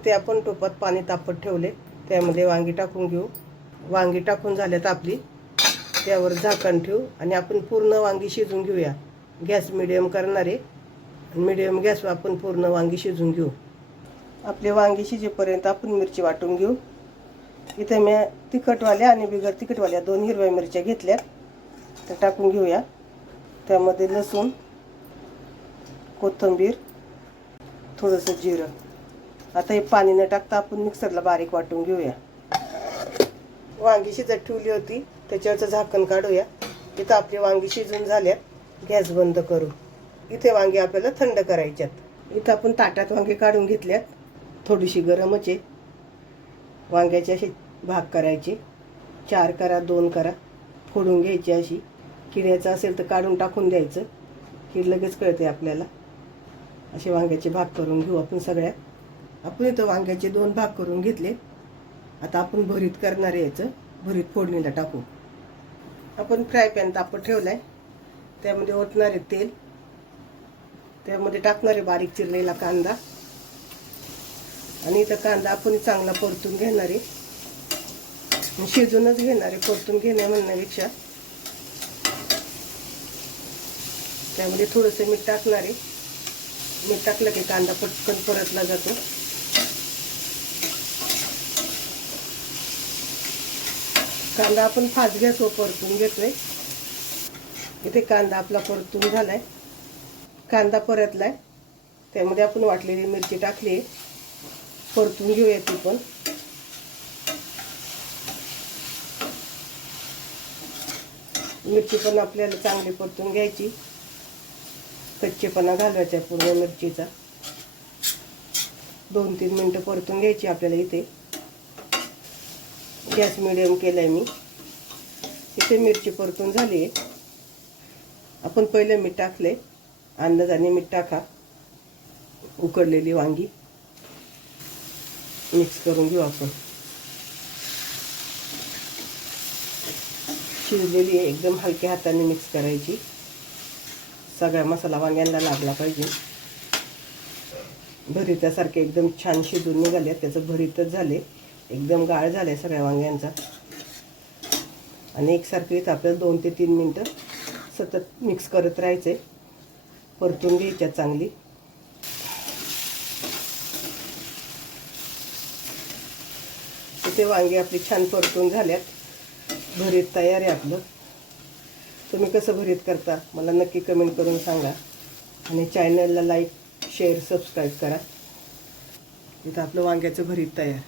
इथे आपण टोपात पाणी तापत ठेवले, त्यामध्ये वांगी टाकून घेऊ। वांगी टाकून झाल्यात आपली, त्यावर झाकण ठेवू आणि आपण पूर्ण वांगी शिजवून घेऊया। गॅस मिडियम करणार आहे, मिडियम गॅसवर आपण पूर्ण वांगी शिजवून घेऊ। आपले वांगी शिजेपर्यंत आपण मिरची वाटून घेऊ। इथे मी तिखटवाल्या आणि बिगर तिखटवाल्या 2 हिरव्या मिरच्या घेतल्यात, त्या टाकून घेऊया। त्यामध्ये लसूण, कोथिंबीर, थोडंसं जिरं। आता हे पाणी न टाकता आपण मिक्सरला बारीक वाटून घेऊया। वांगी शिजत ठेवली होती, त्याच्यावरचं झाकण काढूया। इथं आपली वांगी शिजून झाल्यात, गॅस बंद करू। इथे वांगी आपल्याला थंड करायच्यात। इथं आपण ताटात वांगी काढून घेतल्यात, थोडीशी गरमच आहे। वांग्याचे असे भाग करायचे, 4 करा 2 करा, फोडून घ्यायची। अशी किड्याचं असेल तर काढून टाकून द्यायचं, की लगेच कळते आपल्याला। असे वांग्याचे भाग करून घेऊ आपण सगळ्या। आपण इथं वांग्याचे 2 भाग करून घेतले। आता आपण भरीत करणार आहे, याचं भरीत फोडणीला टाकू। आपण फ्राय पॅन तापत ठेवलाय, त्यामध्ये ओतणार आहे तेल, त्यामध्ये टाकणार आहे बारीक चिरलेला कांदा। आणि इथं कांदा आपण चांगला परतून घेणार आहे, शिजूनच घेणार आहे, परतून घेणे म्हणण्यापेक्षा। त्यामध्ये थोडंसं मीठ टाकणार आहे, मीठ टाकलं की कांदा पटकन परतला जातो। कांदा आपण फास्ट गॅसवर परतून घेतोय। इथे कांदा आपला परतून झालाय, कांदा परतलाय, त्यामध्ये आपण वाटलेली मिरची टाकली, परतून घेऊया ती पण। मिरची पण आपल्याला चांगली परतून घ्यायची, कच्चेपणा घालवायचा पूर्ण मिरचीचा। 2-3 मिनिटं परतून घ्यायची आपल्याला। इथे गॅस मिडियम केलाय मी। इथे मिरची परतून झाली आहे, आपण पहिले मीठ टाकले, अंदाजाने मीठ टाका। उकडलेली वांगी मिक्स करून घेऊ आपण। शिजलेली आहे, एकदम हलक्या हाताने मिक्स करायची, सगळा मसाला वांग्यांना लागला पाहिजे। भरितासारखे एकदम छान शिजून निघाले, त्याचं भरीतच झाले, एकदम गाळ झाले सगळ्या वांग्यांचा। आणि एकसारखं इथं आपल्याला 2 ते 3 मिनिटं सतत मिक्स करत राहायचे, परतून घ्यायच्या चांगली। इथे वांगी आपली छान परतून झाल्यात, भरीत तयार आहे आपलं। तुम्ही कसं भरीत करता मला नक्की कमेंट करून सांगा, आणि चॅनलला लाईक शेअर सबस्क्राईब करा। इथं आपलं वांग्याचं भरीत तयार।